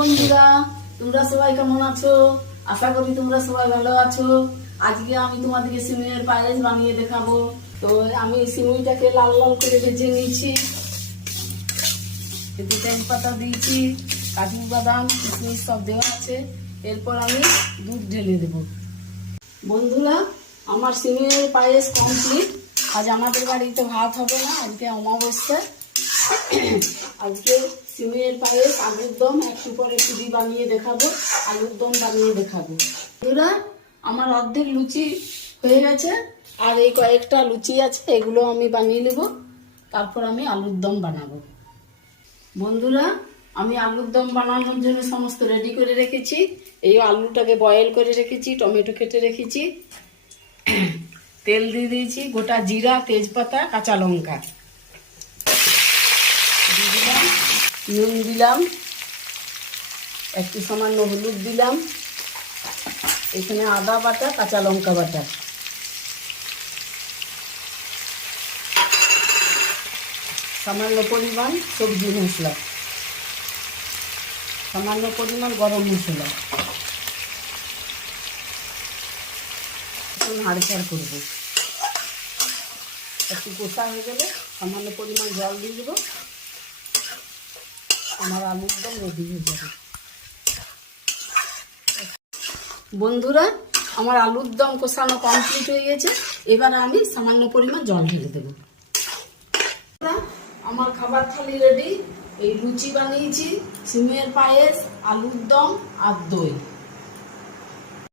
বন্ধুরা, তোমরা সবাই কেমন আছো? আশা করি তোমরা সবাই ভালো আছো। আজকে আমি তোমাদেরকে সিমের পায়েস বানিয়ে দেখাবো। তো আমি সিমুইটাকে লাল লাল করে ভেজে নিয়েছি, এতে তেজপাতা দিয়েছি, কাজু বাদাম কিশমিশ সব দেওয়া আছে। এরপর আমি দুধ ঢেলে দেব। বন্ধুরা, আমার সিমের পায়েস কমপ্লিট। আজ আমাদের বাড়িতে ভাত হবে না, আজকে অমাবস্যা। আজকে সিমের পায়েস আলুর দম একটু পরে পুরি বানিয়ে দেখাবো, আলুর দম বানিয়ে দেখাবো। বন্ধুরা, আমার অর্ধেক লুচি হয়ে গেছে, আর এই কয়েকটা লুচি আছে, এগুলো আমি বানিয়ে নেব, তারপর আমি আলুর দম বানাবো। বন্ধুরা, আমি আলুর দম বানানোর জন্য সমস্ত রেডি করে রেখেছি। এই আলুটাকে বয়েল করে রেখেছি, টমেটো কেটে রেখেছি, তেল দিয়ে দিয়েছি, গোটা জিরা, তেজপাতা, কাঁচা লঙ্কা দিয়ে দিলাম, নুন দিলাম, একটু সামান্য হলুদ দিলাম, এখানে আদা বাটা, কাঁচা লঙ্কা বাটা, সামান্য পরিমাণ সবজি মশলা, সামান্য পরিমাণ গরম মশলা, নাড়াচাড়া করবো। একটু কষা হয়ে গেলে সামান্য পরিমাণ জল দিয়ে দেবো, আমার আলুর দম রেডি হয়ে যাবে। বন্ধুরা, আমার আলুর দম কষানো কমপ্লিট হয়ে গেছে। এবার আমি সামান্য পরিমাণ জল ঢেলে দেবো। আমার খাবার থালি রেডি। এই লুচি বানিয়েছি, সিমের পায়েস, আলুর দম আর দই।